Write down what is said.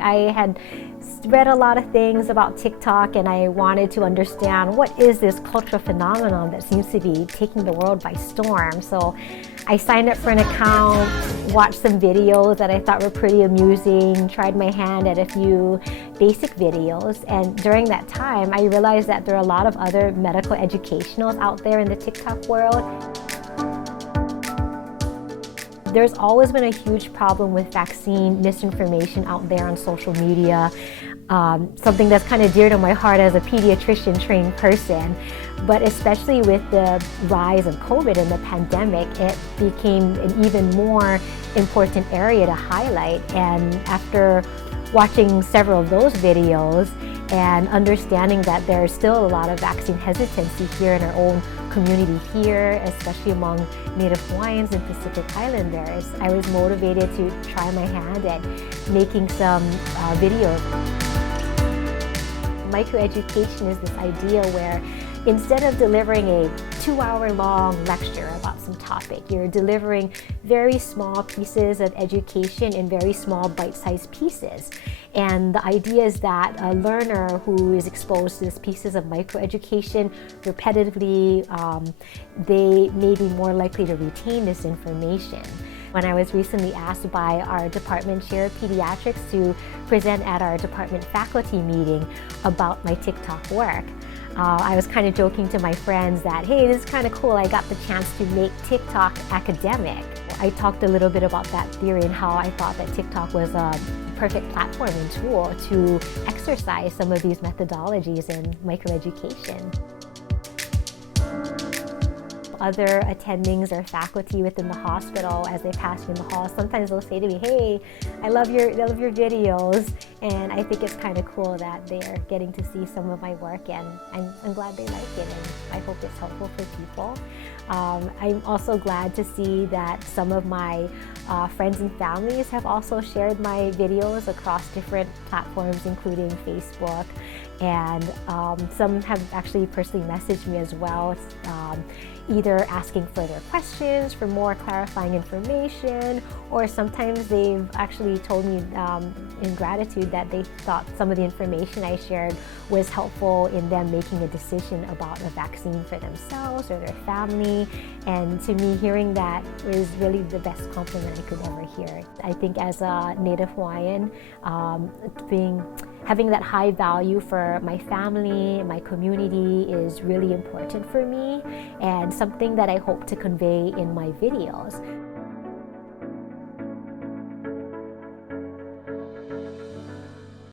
TikTok. I had read a lot of things about TikTok, and I wanted to understand what is this cultural phenomenon that seems to be taking the world by storm. So I signed up for an account, watched some videos that I thought were pretty amusing, tried my hand at a few basic videos, and during that time I realized that there are a lot of other medical educationals out there in the TikTok world. There's always been a huge problem with vaccine misinformation out there on social media, something that's kind of dear to my heart as a pediatrician trained person. But especially with the rise of COVID and the pandemic, it became an even more important area to highlight. And after watching several of those videos and understanding that there's still a lot of vaccine hesitancy here in our own community here, especially among Native Hawaiians and Pacific Islanders, I was motivated to try my hand at making some videos. Microeducation is this idea where instead of delivering a 2-hour-long lecture about some topic, you're delivering very small pieces of education in very small bite-sized pieces. And the idea is that a learner who is exposed to these pieces of microeducation repetitively, they may be more likely to retain this information. When I was recently asked by our department chair of pediatrics to present at our department faculty meeting about my TikTok work, I was kind of joking to my friends that, hey, this is kind of cool, I got the chance to make TikTok academic. I talked a little bit about that theory and how I thought that TikTok was a perfect platform and tool to exercise some of these methodologies in microeducation. Other attendings or faculty within the hospital, as they pass me in the hall, sometimes they'll say to me, hey, I love your videos, and I think it's kind of cool that they're getting to see some of my work, and I'm glad they like it, and I hope it's helpful for people. I'm also glad to see that some of my friends and families have also shared my videos across different platforms, including Facebook, and some have actually personally messaged me as well, either asking further questions for more clarifying information, or sometimes they've actually told me in gratitude that they thought some of the information I shared was helpful in them making a decision about a vaccine for themselves or their family. And to me, hearing that was really the best compliment I could ever hear. I think as a Native Hawaiian, having that high value for my family, my community is really important for me, and something that I hope to convey in my videos.